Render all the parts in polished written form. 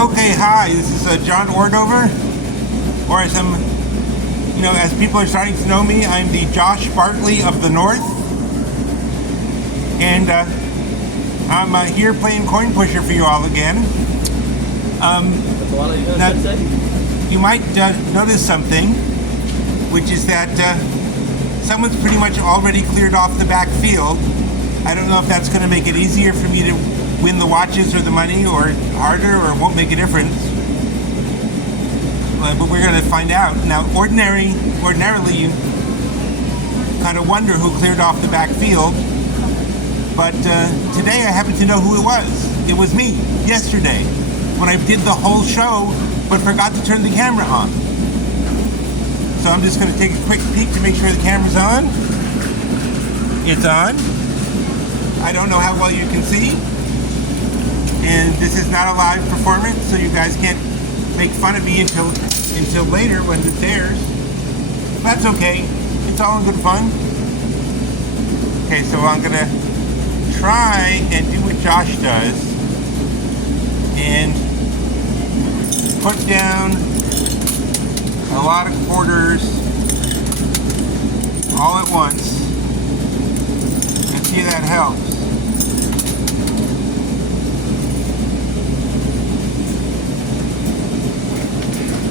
Okay, hi, this is John Ordover, or as people are starting to know me, I'm the Josh Bartley of the North, and I'm here playing Coin Pusher for you all again. Now, you might notice something, which is that someone's pretty much already cleared off the back field. I don't know if that's going to make it easier for me to win the watches or the money, or harder, or won't make a difference. But we're going to find out. Now, ordinarily, you kind of wonder who cleared off the back field. But today I happen to know who it was. It was me, yesterday, when I did the whole show, but forgot to turn the camera on. So I'm just going to take a quick peek to make sure the camera's on. It's on. I don't know how well you can see. And this is not a live performance, so you guys can't make fun of me until later when it airs. That's okay. It's all in good fun. Okay, so I'm gonna try and do what Josh does and put down a lot of quarters all at once and see if that helps.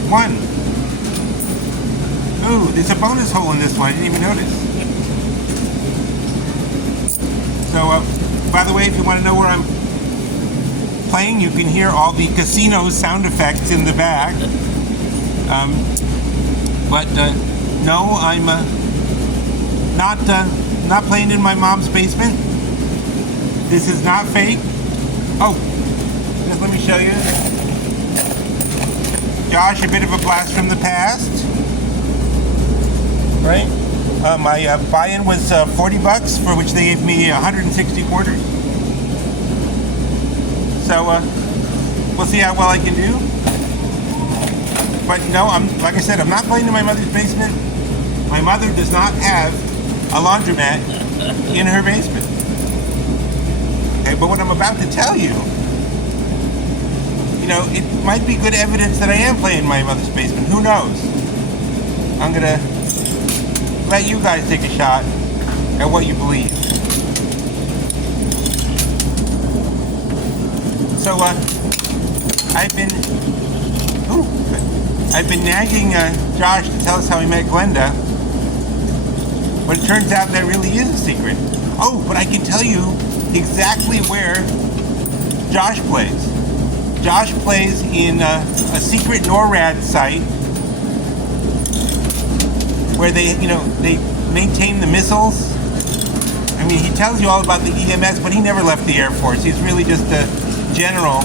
One. Ooh, there's a bonus hole in this one. I didn't even notice. So, by the way, if you want to know where I'm playing, you can hear all the casino sound effects in the back. No, I'm not playing in my mom's basement. This is not fake. Oh, just let me show you. Josh, a bit of a blast from the past, right? My buy-in was $40, for which they gave me 160 quarters. So we'll see how well I can do. But no, like I said, I'm not playing in my mother's basement. My mother does not have a laundromat in her basement. Okay, but what I'm about to tell you, it might be good evidence that I am playing in my mother's basement. Who knows? I'm gonna let you guys take a shot at what you believe. So, I've been nagging Josh to tell us how he met Glenda, but it turns out that really is a secret. Oh, but I can tell you exactly where Josh plays. Josh plays in a secret NORAD site where they maintain the missiles. I mean, he tells you all about the EMS, but he never left the Air Force. He's really just a general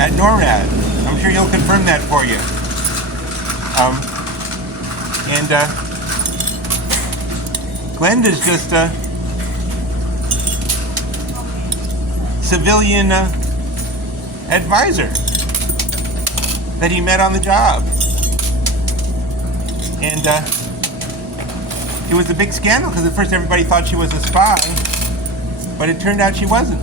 at NORAD. I'm sure he'll confirm that for you. Glenda's just a civilian advisor that he met on the job, and it was a big scandal because at first everybody thought she was a spy, but it turned out she wasn't.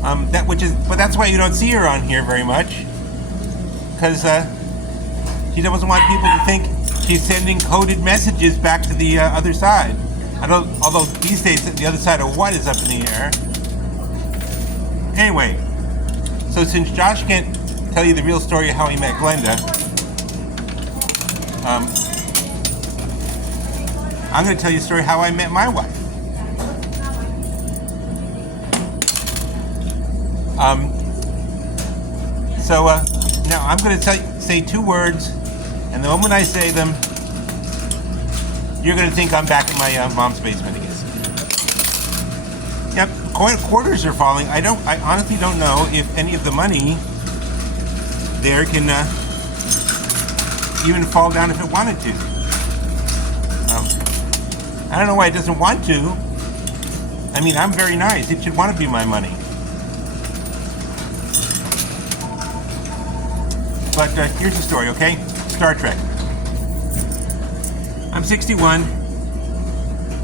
But that's why you don't see her on here very much, because she doesn't want people to think she's sending coded messages back to the other side. Although these days the other side of what is up in the air. Anyway, so since Josh can't tell you the real story of how he met Glenda, I'm going to tell you a story how I met my wife. Now I'm going to say two words, and the moment I say them, you're going to think I'm back in my mom's basement again. Yep, quarters are falling. I honestly don't know if any of the money there can even fall down if it wanted to. I don't know why it doesn't want to. I mean, I'm very nice. It should want to be my money. But here's the story, okay? Star Trek. I'm 61.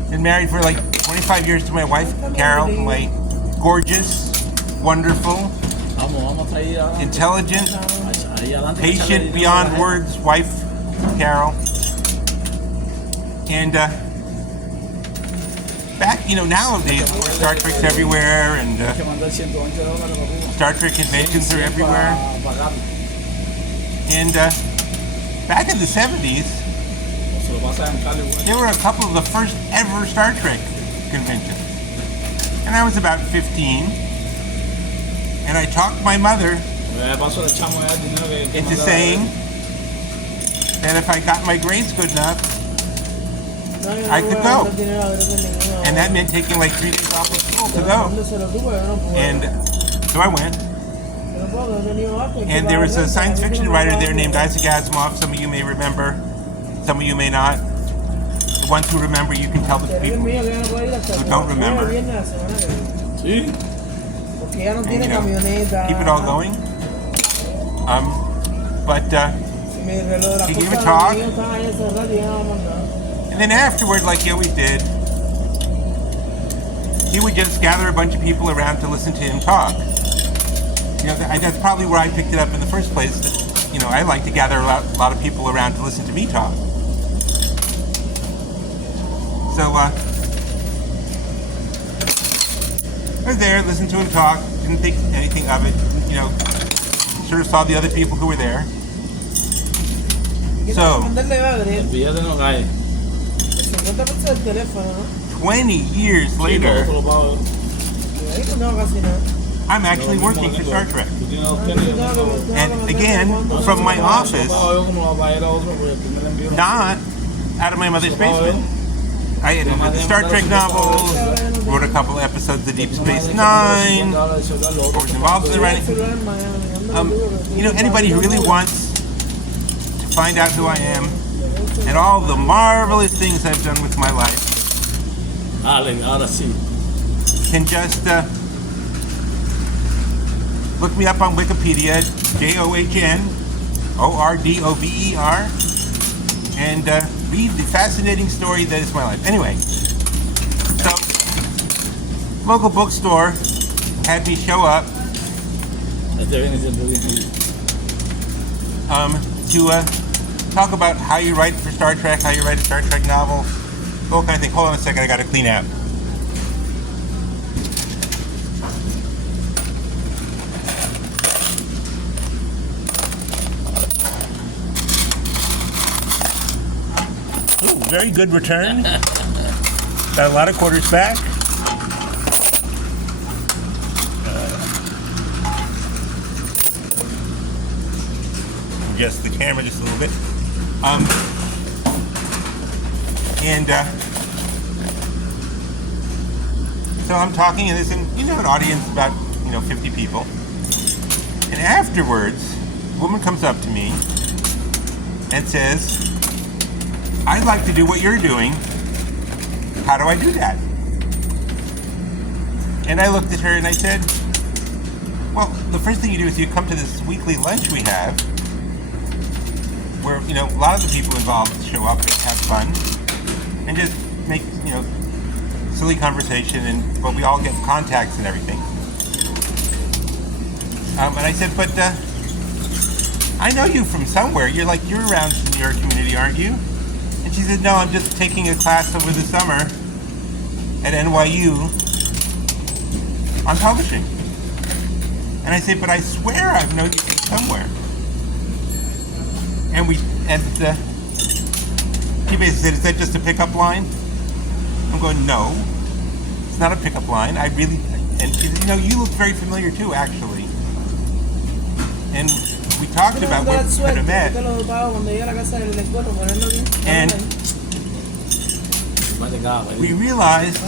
Been married for like 25 years to my wife, Carol, my gorgeous, wonderful, intelligent, patient beyond words wife, Carol. And back, nowadays, of course, Star Trek's everywhere, and Star Trek conventions are everywhere. And back in the 70s, there were a couple of the first ever Star Trek conventions. And I was about 15. And I talked my mother into saying that if I got my grades good enough, I could go. And that meant taking like 3 days off of school to go. And so I went. And there was a science fiction writer there named Isaac Asimov. Some of you may remember, some of you may not. The ones who remember, you can tell the people who don't remember. And, keep it all going. But he gave a talk. And then afterward, like he always did, he would just gather a bunch of people around to listen to him talk. That's probably where I picked it up in the first place. That, I like to gather a lot of people around to listen to me talk. So I was there, listened to him talk, didn't think anything of it. Sort of saw the other people who were there. So 20 years later, I'm actually working for Star Trek. And again, from my office, not out of my mother's basement. I edited the Star Trek novels, wrote a couple episodes of Deep Space Nine, was involved in the writing. Anybody who really wants to find out who I am and all the marvelous things I've done with my life can just look me up on Wikipedia, JOHNORDOVER, and read the fascinating story that is my life. Anyway, so local bookstore had me show up to talk about how you write for Star Trek, how you write a Star Trek novel, all kind of thing. Hold on a second, I got to clean out. Ooh, very good return. Got a lot of quarters back. Adjust the camera just a little bit. So I'm talking, and there's an audience about 50 people. And afterwards, a woman comes up to me and says, "I'd like to do what you're doing. How do I do that?" And I looked at her and I said, "Well, the first thing you do is you come to this weekly lunch we have, where a lot of the people involved show up and have fun, and just make silly conversation, but we all get contacts and everything." And I said, "But I know you from somewhere. You're around the New York community, aren't you?" And she said, "No, I'm just taking a class over the summer at NYU on publishing." And I said, "But I swear I've known you from somewhere." And she basically said, "Is that just a pickup line?" I'm going, "No, it's not a pickup line. And she said, "You look very familiar too, actually." And we talked about where we could have met. And we realized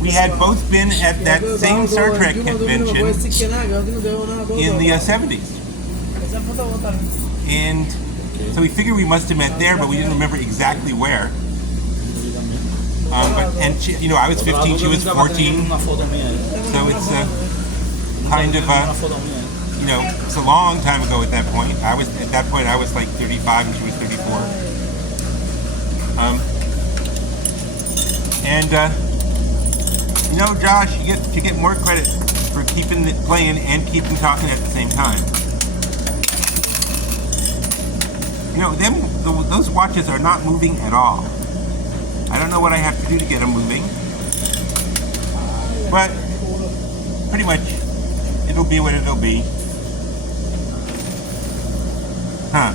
we had both been at that same Star Trek convention in the 70s. And so we figured we must have met there, but we didn't remember exactly where. She, I was 15, she was 14. So it's kind of it's a long time ago at that point. I was like 35 and she was 34. Josh, you get more credit for keeping it playing and keeping talking at the same time. You know, those watches are not moving at all. I don't know what I have to do to get them moving, but pretty much it'll be what it'll be. Huh.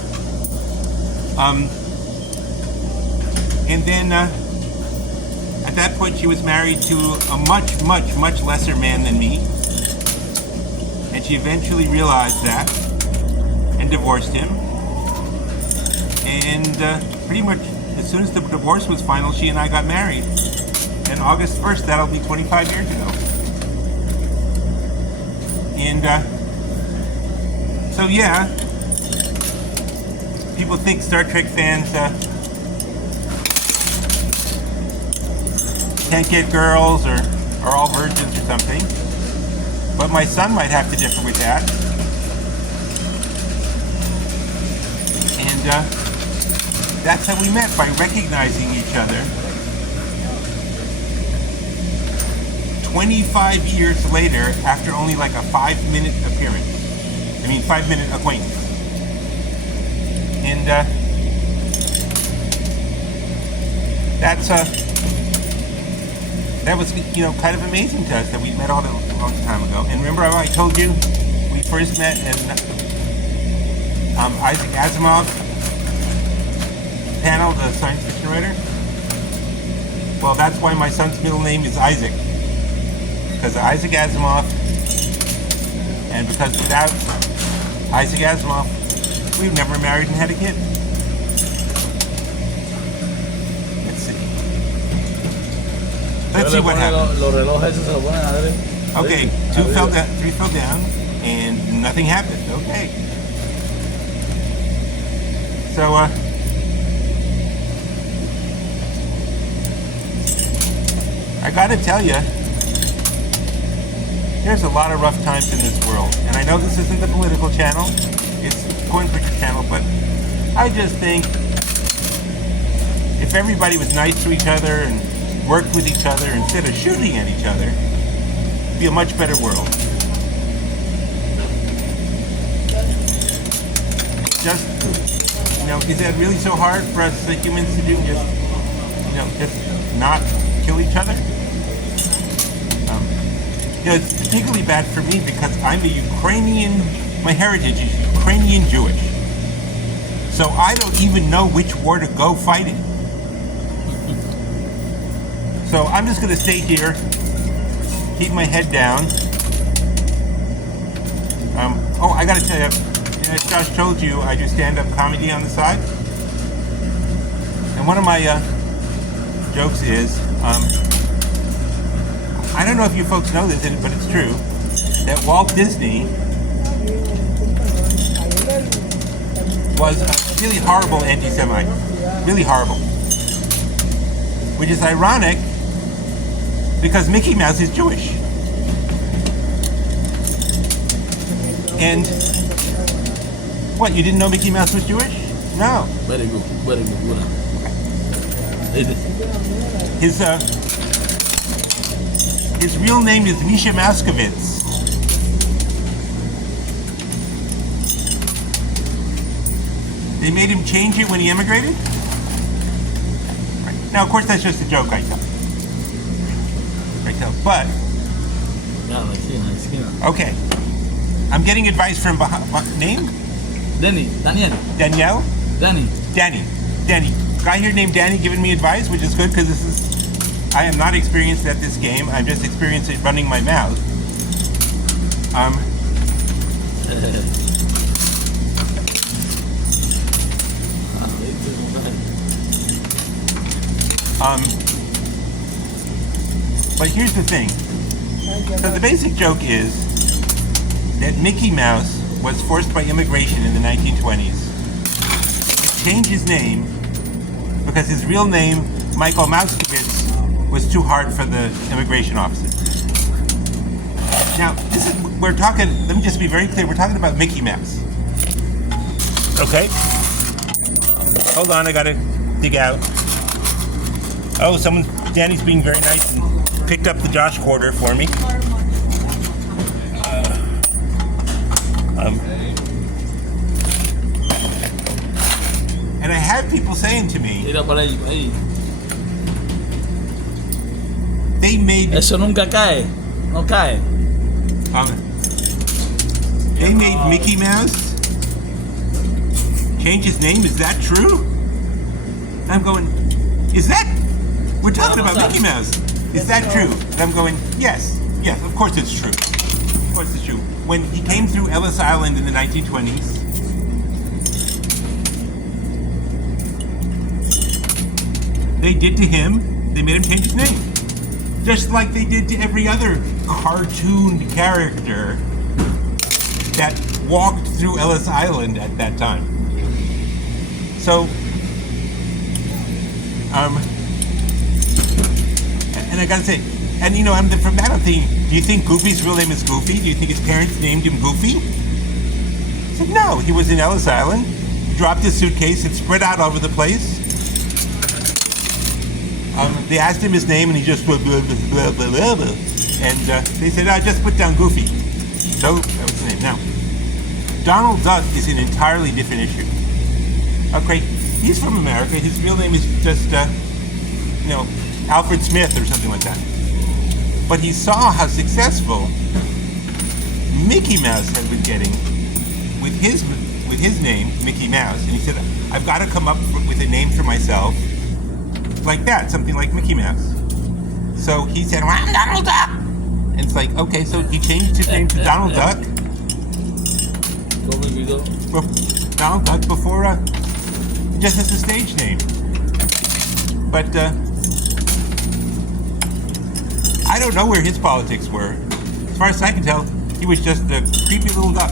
And then at that point she was married to a much, much, much lesser man than me, and she eventually realized that and divorced him. And pretty much as soon as the divorce was final, she and I got married. And August 1st, that'll be 25 years ago. And so yeah, people think Star Trek fans can't get girls or are all virgins or something. But my son might have to differ with that. And that's how we met, by recognizing each other 25 years later after only like a 5-minute appearance. I mean 5-minute acquaintance. And that was, you know, kind of amazing to us that we met all a long time ago. And remember how I told you we first met in Isaac Asimov's panel, the science fiction writer? Well, that's why my son's middle name is Isaac, because of Isaac Asimov, and because without Isaac Asimov, we've never married and had a kid. Let's see. Let's see what happens. Okay, 2 fell down, 3 fell down, and nothing happened. Okay. So, I gotta tell you, there's a lot of rough times in this world. And I know this isn't the political channel, it's the Coin Pusher channel, but I just think if everybody was nice to each other and worked with each other instead of shooting at each other, it'd be a much better world. Just, you know, is that really so hard for us humans to do? Just, you know, just not kill each other? You know, it's particularly bad for me because I'm a Ukrainian, my heritage is Ukrainian Jewish. So I don't even know which war to go fighting. So I'm just gonna stay here, keep my head down. Oh, I gotta tell you, as Josh told you, I do stand-up comedy on the side. And one of my jokes is, I don't know if you folks know this, but it's true, that Walt Disney was a really horrible anti-Semite. Really horrible. Which is ironic because Mickey Mouse is Jewish. And what, you didn't know Mickey Mouse was Jewish? No. Very good, very good. His real name is Misha Moskowitz. They made him change it when he immigrated? Right. Now, of course, that's just a joke, I tell. But, okay. I'm getting advice from, name? Danielle? Danny. Guy here named Danny giving me advice, which is good because I am not experienced at this game. I'm just experienced at running my mouth. But here's the thing. So the basic joke is that Mickey Mouse was forced by immigration in the 1920s to change his name because his real name, Michael Moskowitz, was too hard for the immigration officer. Now, we're talking, let me just be very clear, we're talking about Mickey Mouse. Okay? Hold on, I gotta dig out. Oh, Danny's being very nice and picked up the Josh quarter for me. And I have people saying to me, Mira por ahí, ahí. they made Eso nunca cae. No cae. they made Mickey Mouse change his name. Is that true? I'm going, is that? We're talking about Mickey Mouse. Is that true? And I'm going, yes, of course it's true. Of course it's true. When he came through Ellis Island in the 1920s, they did to him, they made him change his name. Just like they did to every other cartoon character that walked through Ellis Island at that time. So, and I gotta say, and you know, from that I'm thinking, do you think Goofy's real name is Goofy? Do you think his parents named him Goofy? I said, no, he was in Ellis Island, dropped his suitcase, it spread out over the place. They asked him his name and he just blah, blah, blah, blah, blah, blah. And they said, just put down Goofy. So that was his name. Now, Donald Duck is an entirely different issue. Okay, he's from America. His real name is just, Alfred Smith or something like that. But he saw how successful Mickey Mouse had been getting with his name, Mickey Mouse. And he said, I've got to come up with a name for myself like that, something like Mickey Mouse. So he said, well, I'm Donald Duck. And it's like, okay, so he changed his name to Donald Duck. Donald Duck before, just as a stage name. But I don't know where his politics were. As far as I can tell, he was just a creepy little duck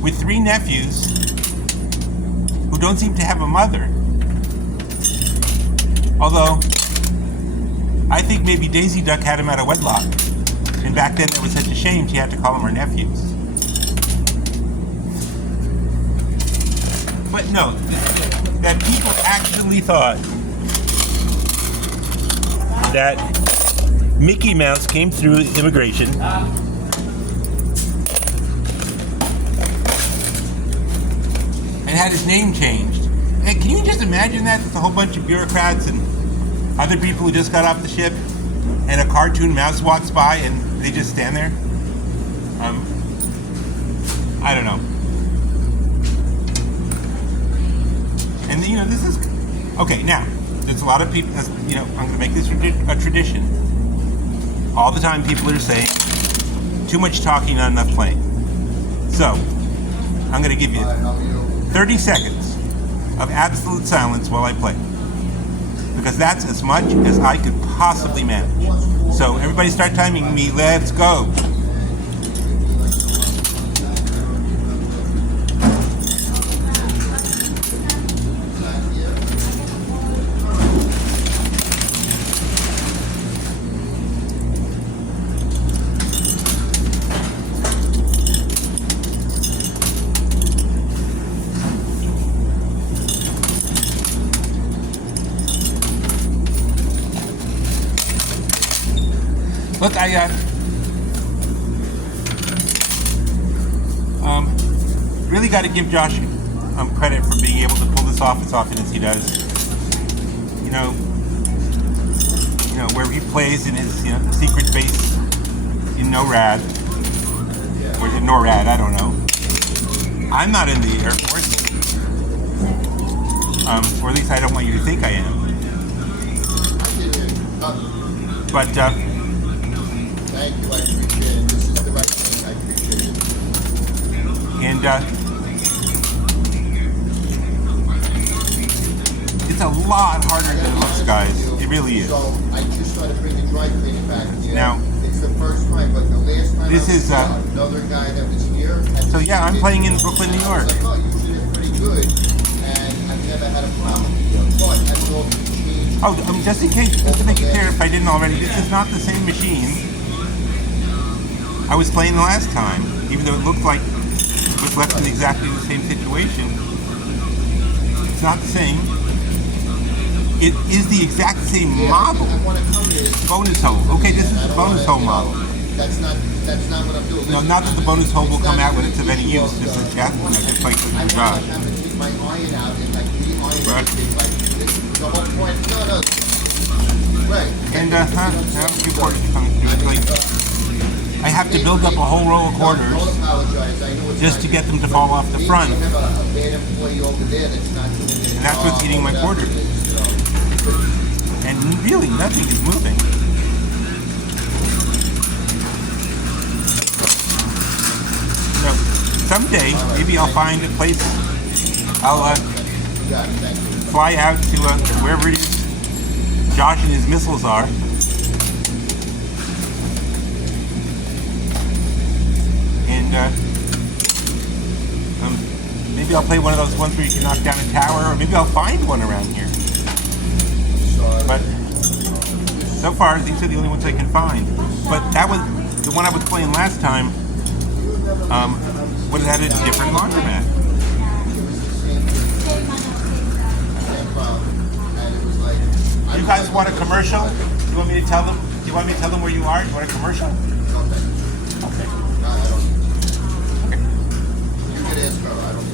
with 3 nephews who don't seem to have a mother. Although, I think maybe Daisy Duck had him out of wedlock. And back then it was such a shame she had to call them her nephews. But no, that people actually thought that Mickey Mouse came through immigration and had his name changed. Hey, can you just imagine that? There's a whole bunch of bureaucrats and other people who just got off the ship, and a cartoon mouse walks by and they just stand there? I don't know. And this is okay. Now, there's a lot of people. I'm going to make this a tradition. All the time, people are saying too much talking, not enough playing. So, I'm going to give you 30 seconds of absolute silence while I play, because that's as much as I could possibly manage. So everybody start timing me. Let's go. Look, I really got to give Josh credit for being able to pull this off as often as he does. Where he plays in his secret base in NORAD, or is it NORAD? I don't know. I'm not in the Air Force, or at least I don't want you to think I am. But thank you, I appreciate it. This is the right thing, I appreciate it. And it's a lot harder than it looks, guys. It really is. So I just started to bring the dry cleaning back here. Now, it's the first time, but the last time this is another guy that was here. So yeah, I'm playing in Brooklyn, New York. I was like, usually it's pretty good, and I've never had a problem here. But I will change. Oh, just in case, just to make it clear, if I didn't already, this is not the same machine I was playing the last time, even though it looked like it was left in exactly the same situation. It's not the same. It is the exact same model. Bonus hole. Okay, this is the bonus hole model. That's not what I'm doing. No, not that the bonus hole will come out when it's of any use. Just like that, just like I with want Josh. to have to take my iron out and like re-iron Right. everything. Like this, the whole point. No. Right. And now a few quarters are coming through. It's like I have to build up a whole row of quarters Don't apologize. I know it's just not to get them to fall off the front. You have a bad employee over there that's not doing their And that's what's job eating or my whatever quarters. it is, you know. And really, nothing is moving. No, someday, maybe I'll find a place. I'll You got it. Thank you. fly out to wherever it is Josh and his missiles are. And maybe I'll play one of those ones where you can knock down a tower, or maybe I'll find one around here. But so far, these are the only ones I can find. But that was the one I was playing last time. Would have had a different laundromat. You guys want a commercial? You want me to tell them? Do you want me to tell them where you are? You want a commercial? Okay. You can ask her. I don't.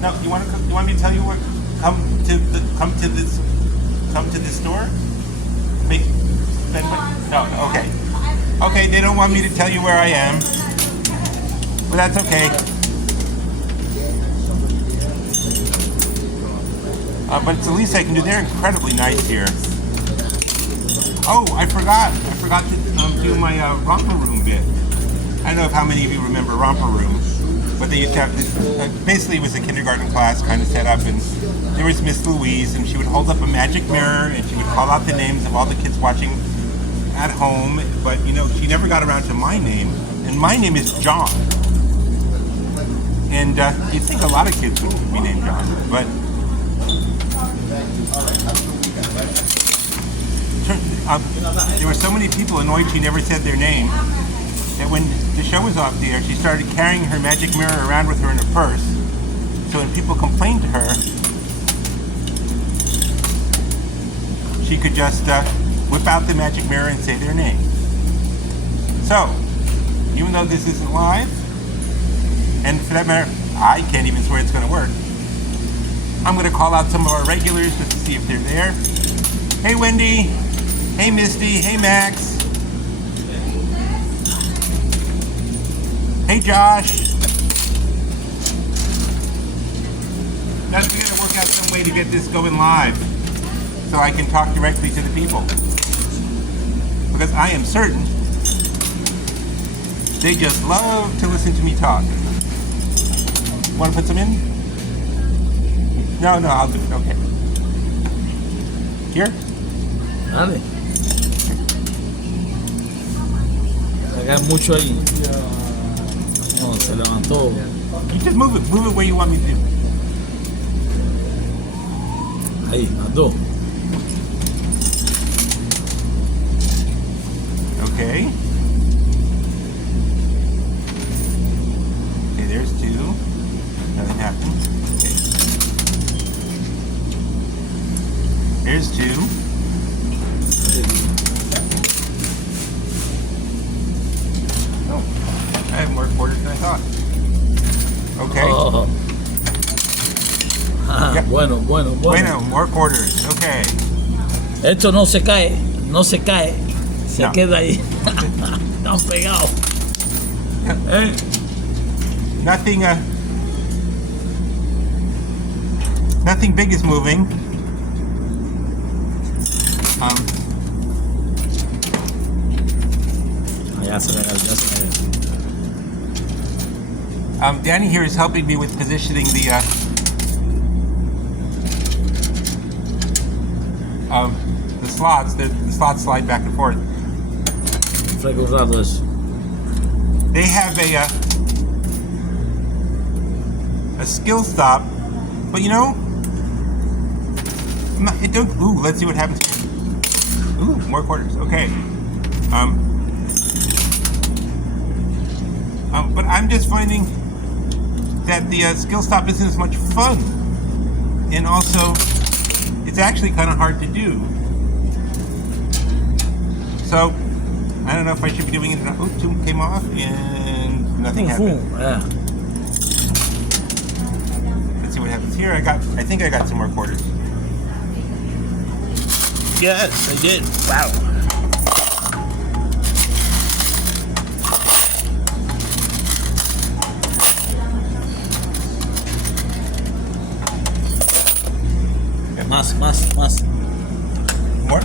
No, you want me to tell you what? Come to the store. No, okay. Okay, they don't want me to tell you where I am, but that's okay. But it's the least I can do. They're incredibly nice here. Oh, I forgot to do my romper room bit. I don't know if how many of you remember romper room, but they used to have this. Basically, it was a kindergarten class kind of set up, and there was Miss Louise, and she would hold up a magic mirror, and she would call out the names of all the kids watching at home. But she never got around to my name, and my name is John. And you'd think a lot of kids would be named John, but. There were so many people annoyed she never said their name that when the show was off the air, she started carrying her magic mirror around with her in a purse. So when people complained to her, she could just whip out the magic mirror and say their name. So, even though this isn't live, and for that matter, I can't even swear it's going to work, I'm going to call out some of our regulars just to see if they're there. Hey, Wendy. Hey, Misty. Hey, Max. Hey, Josh. That's going to work out some way to get this going live so I can talk directly to the people. Because I am certain they just love to listen to me talk. Want to put some in? No, I'll do it. Okay. Here? Dale. Acá mucho ahí. No, se levantó. You just move it where you want me to. Ahí, las dos. Okay. Okay, there's two. Nothing happened. Okay. There's two. Oh, I have more quarters than I thought. Okay. Oh. Ah, Yep. bueno. Bueno, more quarters. Okay. Esto no se cae, se No. queda ahí. Están pegados. Nothing. Nothing big is moving. Ya se ve. Danny here is helping me with positioning the slots. The slots slide back and forth. Fue rato eso. They have a skill stop, but it don't. Ooh, let's see what happens here. Ooh, more quarters. Okay. But I'm just finding that the skill stop isn't as much fun, and also it's actually kind of hard to do. So I don't know if I should be doing it or not. Oh, two came off and nothing happened. Yeah. Let's see what happens here. I think I got some more quarters. Yes, I did. Wow. Más. More?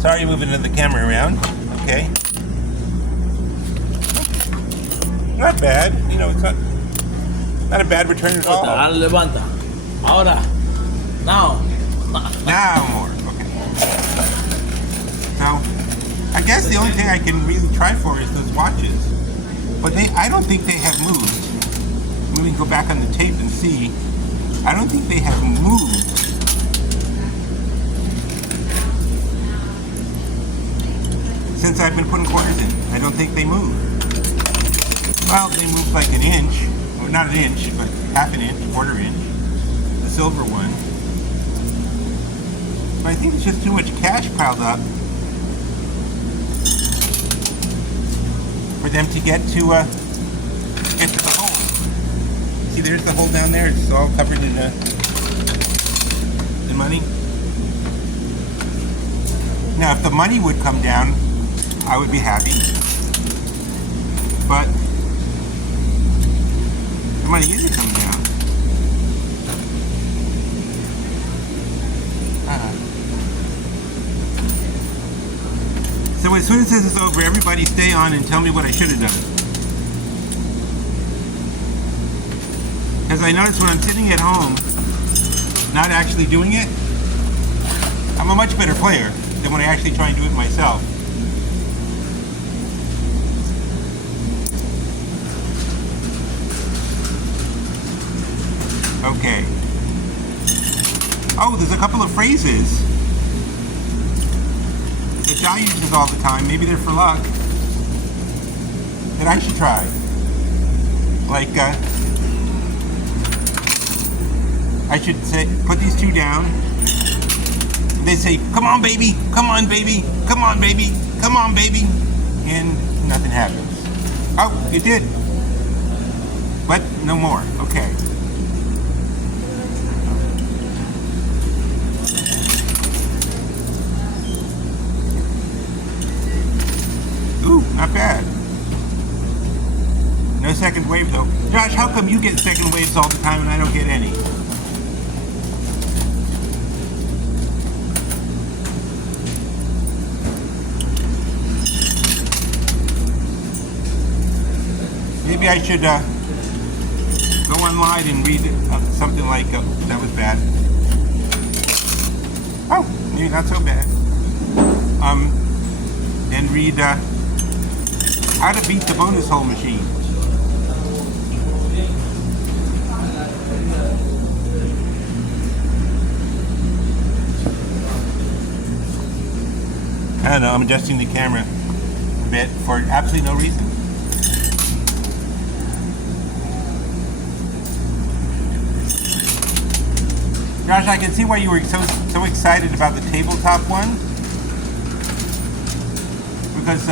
Sorry, moving the camera around. Okay. Not bad. You know, it's not a bad return at all. Ahora levanta. Ahora. Now. Now more. Okay. Now, I guess the only thing I can really try for is those watches. But I don't think they have moved. We can go back on the tape and see. I don't think they have moved. Since I've been putting quarters in, I don't think they moved. Well, they moved like an inch. Well, not an inch, but half an inch, quarter inch. The silver one. But I think it's just too much cash piled up for them to get to the hole. See, there's the hole down there. It's all covered in money. Now, if the money would come down, I would be happy. But the money isn't coming down. So as soon as this is over, everybody stay on and tell me what I should have done. Because I notice when I'm sitting at home, not actually doing it, I'm a much better player than when I actually try and do it myself. Okay. Oh, there's a couple of phrases that John uses all the time. Maybe they're for luck. That I should try. Like, I should say, put these two down. They say, come on, baby, come on, baby, come on, baby, come on, baby. And nothing happens. Oh, it did. But no more. Okay. Ooh, not bad. No second wave though. Josh, how come you get second waves all the time and I don't get any? Maybe I should go online and read something like, that was bad. Oh, maybe not so bad. And read how to beat the bonus hole machine. I don't know, I'm adjusting the camera a bit for absolutely no reason. Josh, I can see why you were so excited about the tabletop one. Because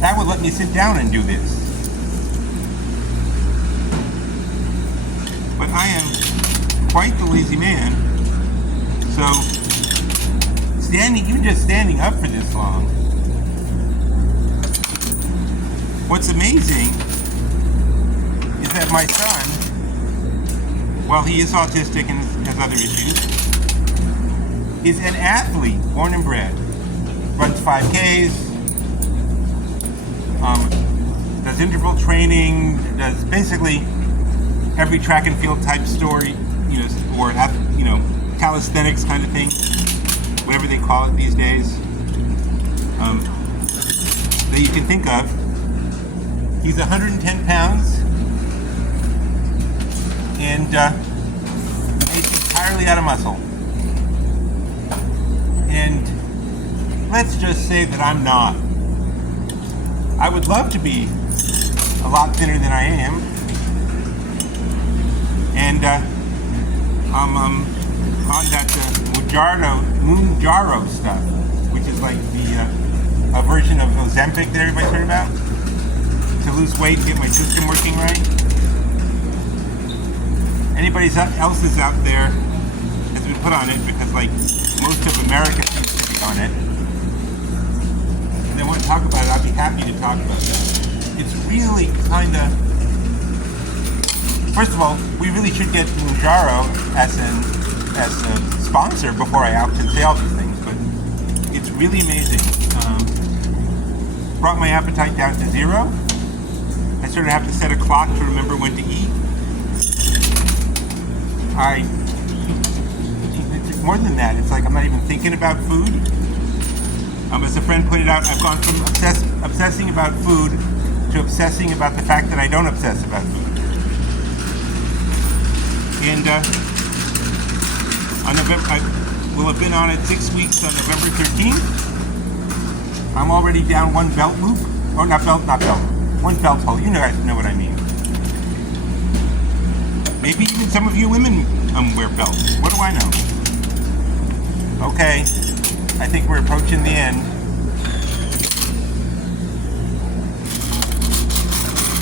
that would let me sit down and do this. But I am quite the lazy man. So even just standing up for this long. What's amazing is that my son, while he is autistic and has other issues, is an athlete, born and bred. Runs 5Ks, does interval training, does basically every track and field type story, or calisthenics kind of thing, whatever they call it these days, that you can think of. He's 110 pounds and made entirely out of muscle. And let's just say that I'm not. I would love to be a lot thinner than I am. And on that Mounjaro stuff, which is like a version of Ozempic that everybody's heard about, to lose weight, get my system working right. Anybody else is out there has been put on it because like most of America seems to be on it. And they want to talk about it, I'd be happy to talk about that. It's really kind of... First of all, we really should get Mounjaro as a sponsor before I out and say all these things, but it's really amazing. Brought my appetite down to 0. I sort of have to set a clock to remember when to eat. It's more than that. It's like I'm not even thinking about food. As a friend pointed out, I've gone from obsessing about food to obsessing about the fact that I don't obsess about food. And on November, I will have been on it 6 weeks on November 13th. I'm already down 1 belt loop. Or not belt. 1 belt hole. You guys know what I mean. Maybe even some of you women wear belts. What do I know? Okay. I think we're approaching the end.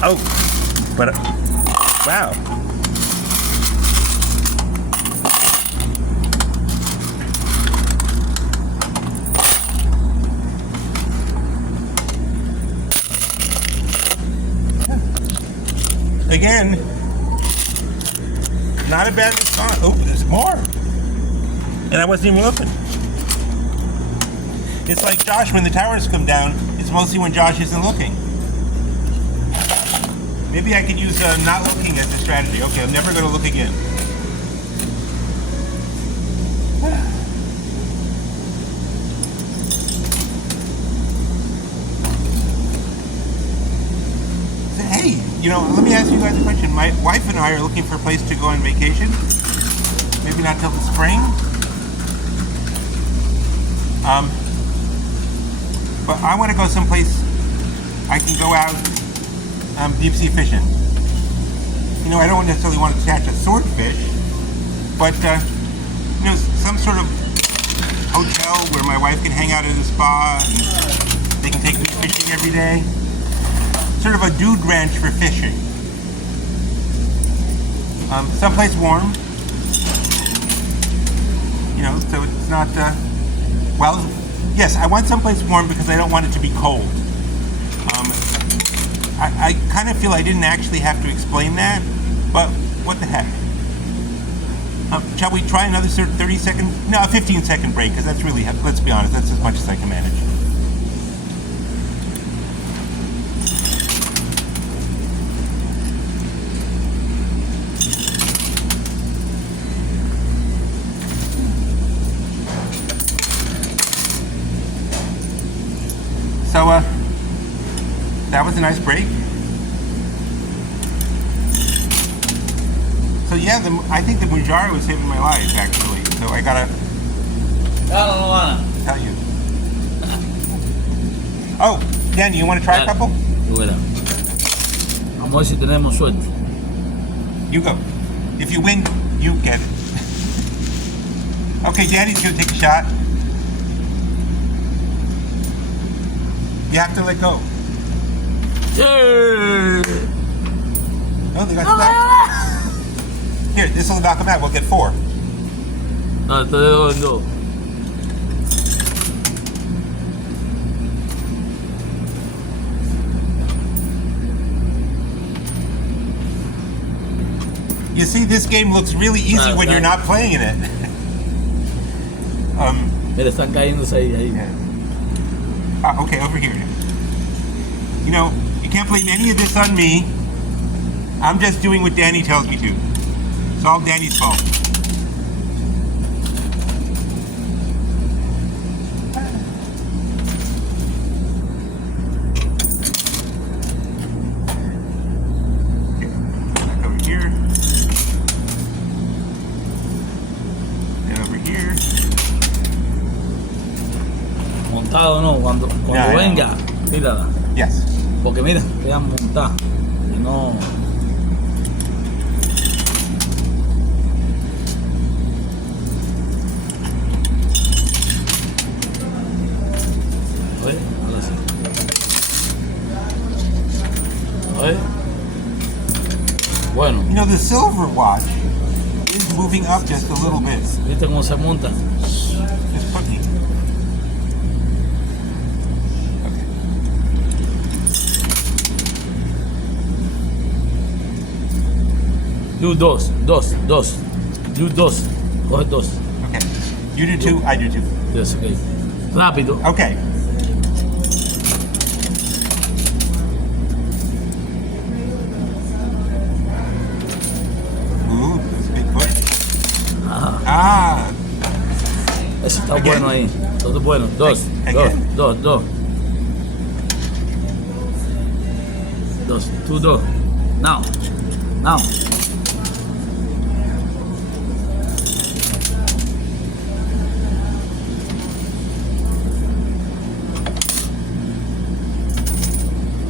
Oh. But, wow. Again, not a bad response. Oh, there's more. And I wasn't even looking. It's like Josh, when the towers come down, it's mostly when Josh isn't looking. Maybe I could use not looking as a strategy. Okay, I'm never going to look again. Hey, let me ask you guys a question. My wife and I are looking for a place to go on vacation. Maybe not till the spring. But I want to go someplace I can go out deep sea fishing. I don't necessarily want to catch a swordfish, but some sort of hotel where my wife can hang out at a spa and they can take me fishing every day. Sort of a dude ranch for fishing. Someplace warm. So it's not, yes, I want someplace warm because I don't want it to be cold. I kind of feel I didn't actually have to explain that, but what the heck. Shall we try another 30-second, no, a 15-second break, because that's really, let's be honest, that's as much as I can manage. So, that was a nice break. So yeah, I think the Mounjaro was saving my life, actually. So I gotta tell you. Oh, Danny, you want to try a couple? Vamos a ver si tenemos suerte. You go. If you win, you get it. Okay, Danny's gonna take a shot. You have to let go. Yeah. No, they got stuck. Here, this will knock them out. We'll get 4. No, te dejo en 2. You see, this game looks really easy when you're not playing in it. Mira, están cayéndose ahí. Yeah. Okay, over here. You can't blame any of this on me. I'm just doing what Danny tells me to. It's all Danny's fault. Okay, back over here. And over here. Montado no, cuando venga, tírala. Yes. Porque mira, quedan montadas. Y no. silver watch is moving up just a little bit. ¿Viste cómo se monta? Just put me. Okay. You dos. You dos. Coge dos. Okay. You do two, I do two. Yes, okay. Rápido. Okay. Ooh, that's a big push. Ah. Ese está Again. bueno ahí. Todo bueno. Dos. Again. Dos. Two, dos. Now.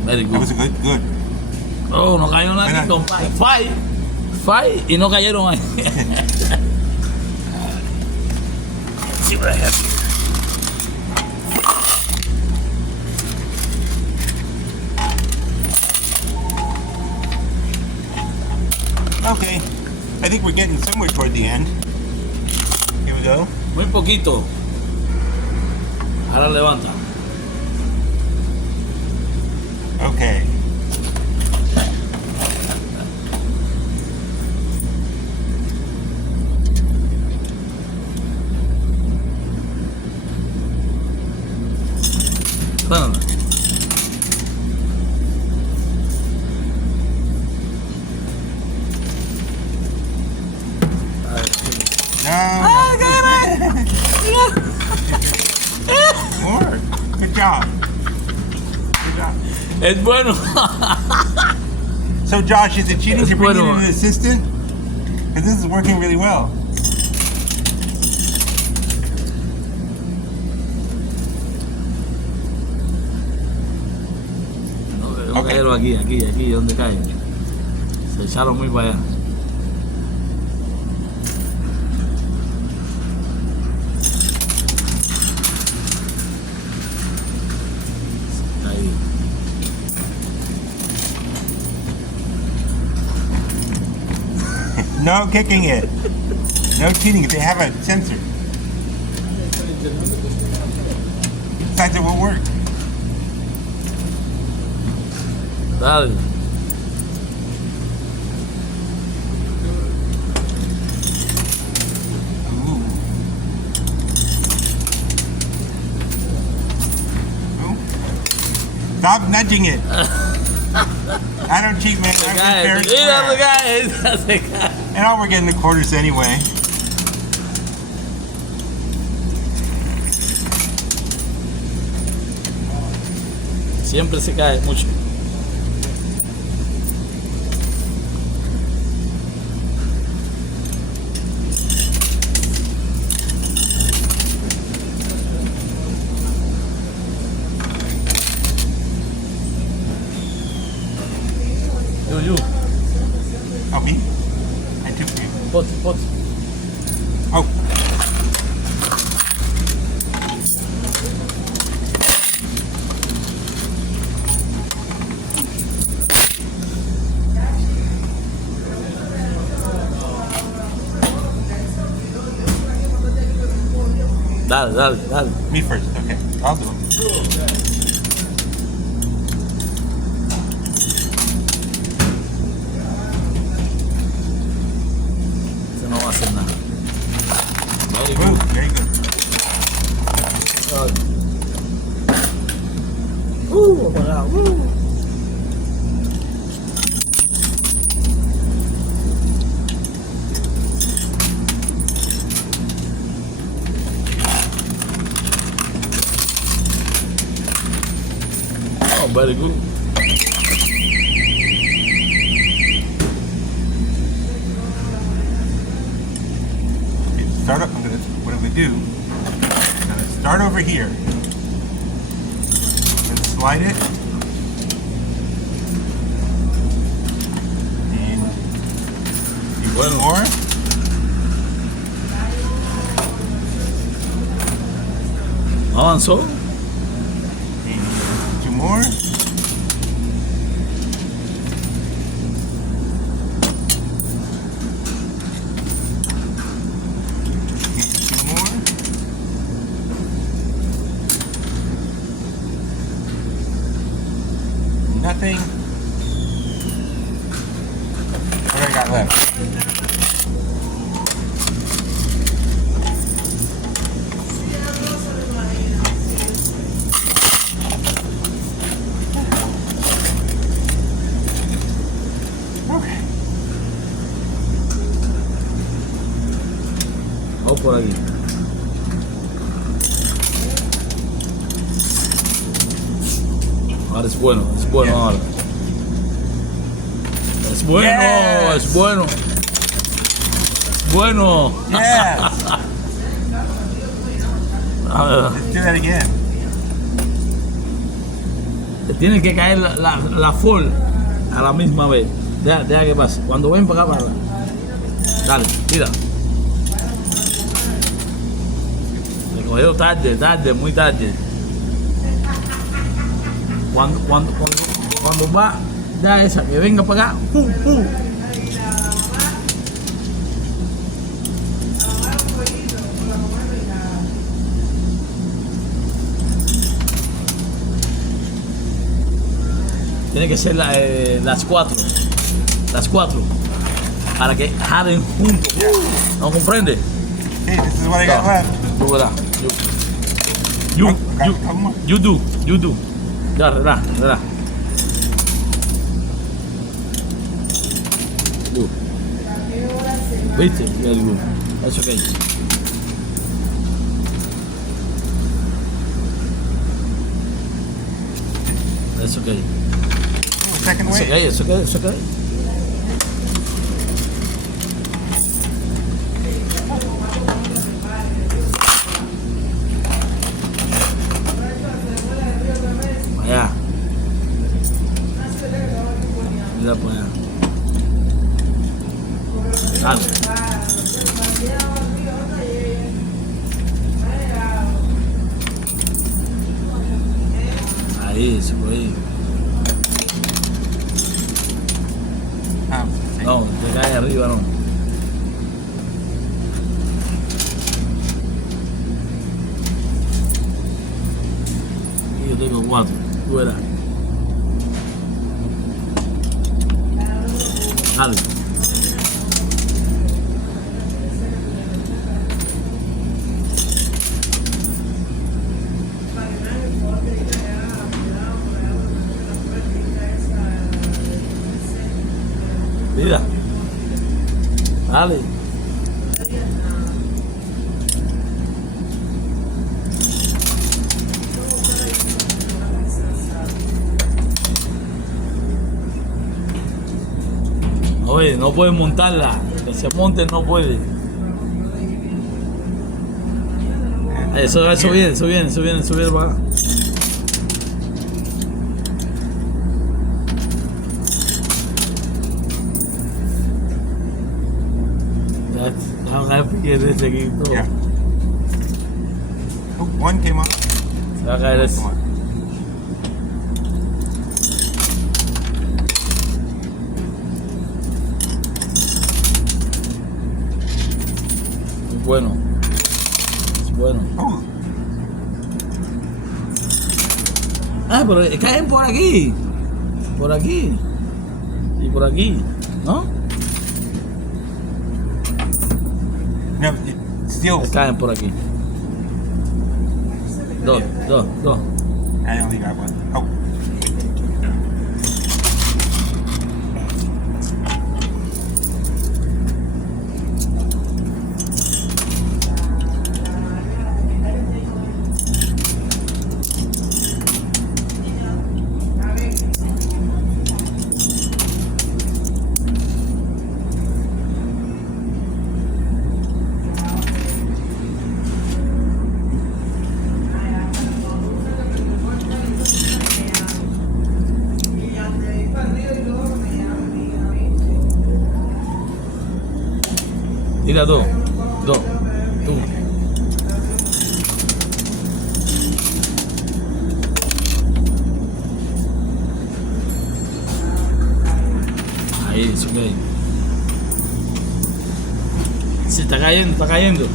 Very That good. was a good. Oh, no cayó nada. Five y no cayeron ahí. See what I have here. Okay. I think we're getting somewhere toward the end. Here we go. Muy poquito. Ahora levanta. Okay. No. More. Good job. Es bueno. So, Josh, is it cheating Es to bring in bueno. an assistant? Because this is working really well. No Ok. cayeron aquí, ¿dónde caen? Se echaron muy para allá. Ahí. No kicking it. No cheating. They have a sensor. Besides, it will work. Dale. Ooh. Ooh. Stop nudging it. I don't cheat, man. I'm fair and square. Se cae. And all we're getting the quarters anyway. Siempre se cae mucho. You. Oh, me? I took you. Pot. Oh. Dale. Me first. Okay. I'll do it. Eso no va a hacer nada. Very Ooh, good. very good. Apagado. Oh, very good. Okay, start up. What I'm gonna do? I'm gonna start over here. And slide it. And do one more. Avanzó. And two more. thing. What do I got left? Okay. Vamos por aquí. Ahora es bueno Yeah. ahora. Es bueno, Yes. es bueno. Es bueno. Yes. A ver, Let's do that again. te tiene que caer la full a la misma vez. Deja que pase. Cuando ven para acá, para acá. Dale, tira. Me cogió tarde, muy tarde. Cuando va, ya esa, que venga para acá. Tiene que ser las 4. Las 4. Para que jalen juntos. ¿No comprende? Hey, this is what I got left. Tú verás. You do. Ya, relax. Do. ¿Viste? Very good. That's okay. That's okay. Second It's wave. okay, it's okay, it's okay. Allá. Mira para allá. Dale. Ahí, se puede ir. Ah, sí. No, te cae arriba, no. Y yo tengo 4. Tú verás. Dale. Mira. Dale. Oye, no puedes montarla. Que se monte no puede. Eso viene para acá. Yeah. Oh, one came off. Se va a caer ese. Come on. Es bueno. Es bueno. Oh, Ah, pero caen por aquí. Por aquí. Y por aquí. ¿No? no, it still. Caen por aquí. Dos. I only got one. Oh, Tira dos. Tú. Ahí, es ok. Sí, está cayendo.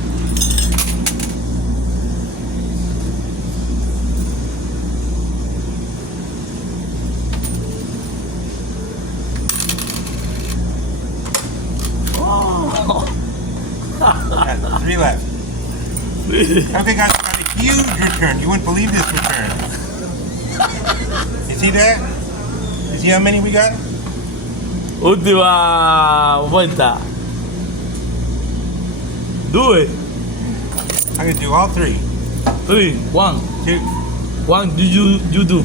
Yeah, 3 left. Okay, guys, we got a huge return. You wouldn't believe this return. You see that? You see how many we got? Última vuelta. Do it. I'm gonna do all 3. 3, 1. 2. 1, you do.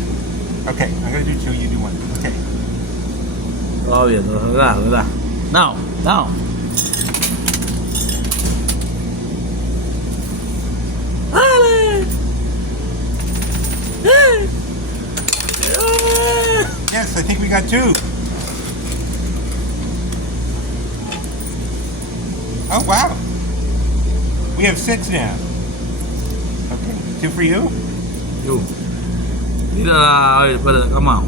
Okay, I'm gonna do 2. You do 1. Okay. Todo bien, relax, relax. Now. Dale. Yes, I think we got 2. Oh wow. We have 6 now. Okay, 2 for you. You. Mira, a ver, espérate, come on.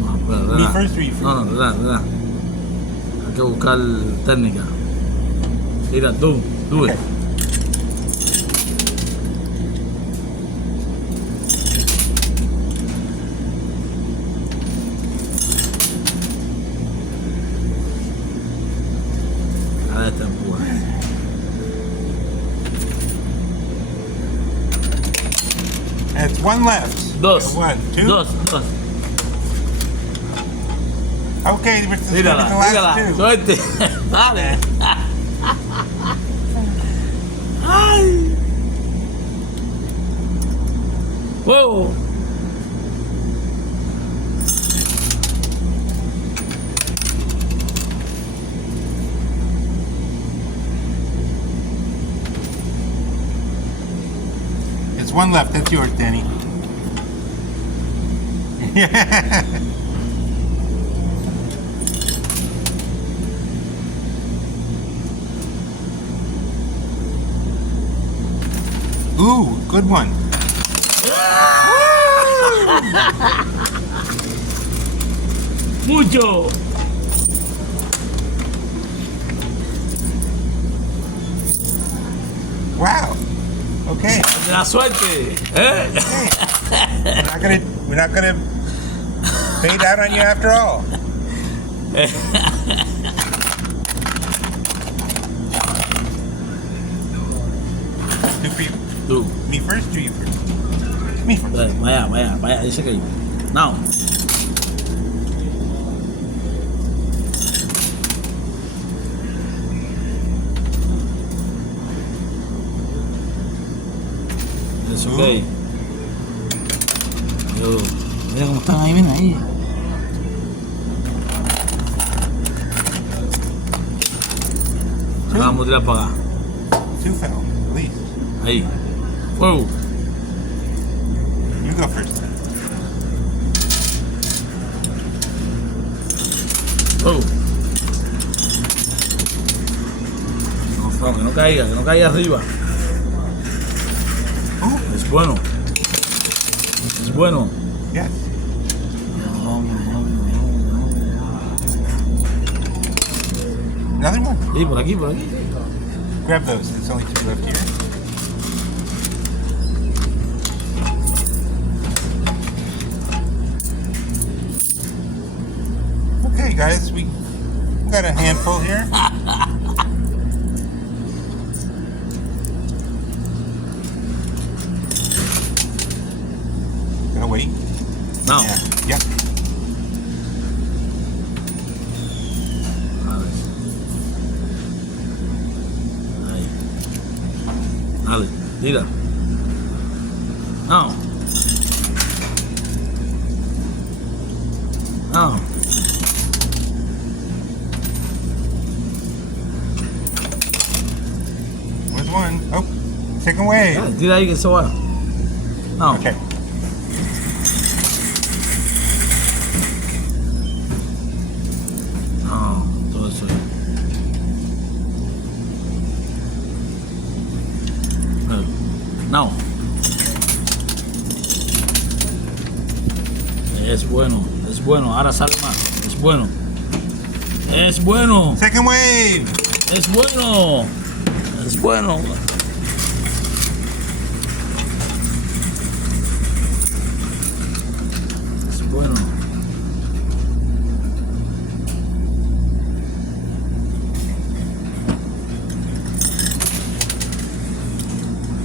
No, espérate, Me relax. first or you first? No, relax. Hay que buscar técnica. Mira, do Okay. it. A esta empuja. That's 1 left. Dos. 1, 2. Dos. Okay, we're still Mírala, the last mírala. 2. Suerte. Dale. Ay. Whoa. It's 1 left. That's yours, Danny. Ooh, good one. Mucho. Wow. Okay. La suerte. We're not gonna fade out on you after all. Two for you. Tú. Me first, do you first? Me first. Vaya, dice que now. Es ok. Yo, mira cómo están ahí, mira ahí. Vamos a tirar para acá. 2 fell, at least. Ahí. Whoa. You go first. Whoa. No, que no caiga arriba. Oh, Es bueno. Es bueno. yes. Another one. Sí, por aquí. Grab those. There's only 2 left here. Okay, guys, we got a handful here. Gonna wait. No. Yeah. Yep. Ahí. Dale, tira. No. Where's one? Oh, second wave. Dale, tira ahí que se va. No. Okay. No, todo eso. No. Es bueno, ahora sale más. Es bueno. Second wave. Es bueno.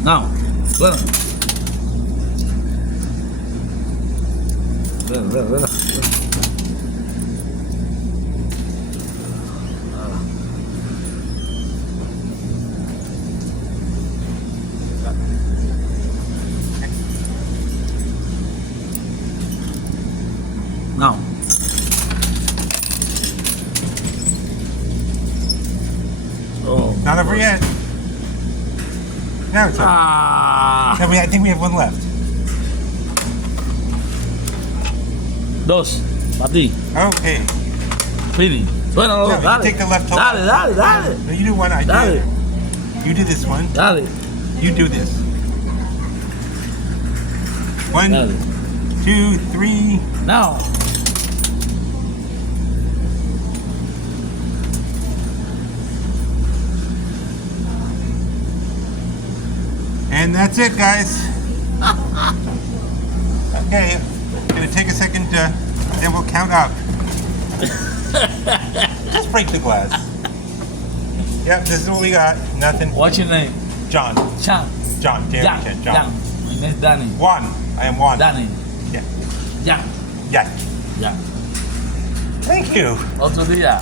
Now, bueno. Ven. Now. Oh. Not over yet. Now it's over. Ah. I think we have one left. Dos. Para ti. Okay. Fini. Bueno, No, you dale. take the left toe. Dale. No, you do one, I Dale. do. You do this one. Dale. You do this. One, Dale. 2, 3. Now. And that's it, guys. Okay, gonna take a second, then we'll count up. Just break the glass. Yep, this is what we got. Nothing. What's your name? John. Chan. John. Jan. John. My name is Danny. Juan. I am Juan. Danny. Yeah. Jan. Yeah. Jan. Thank you. Otro día.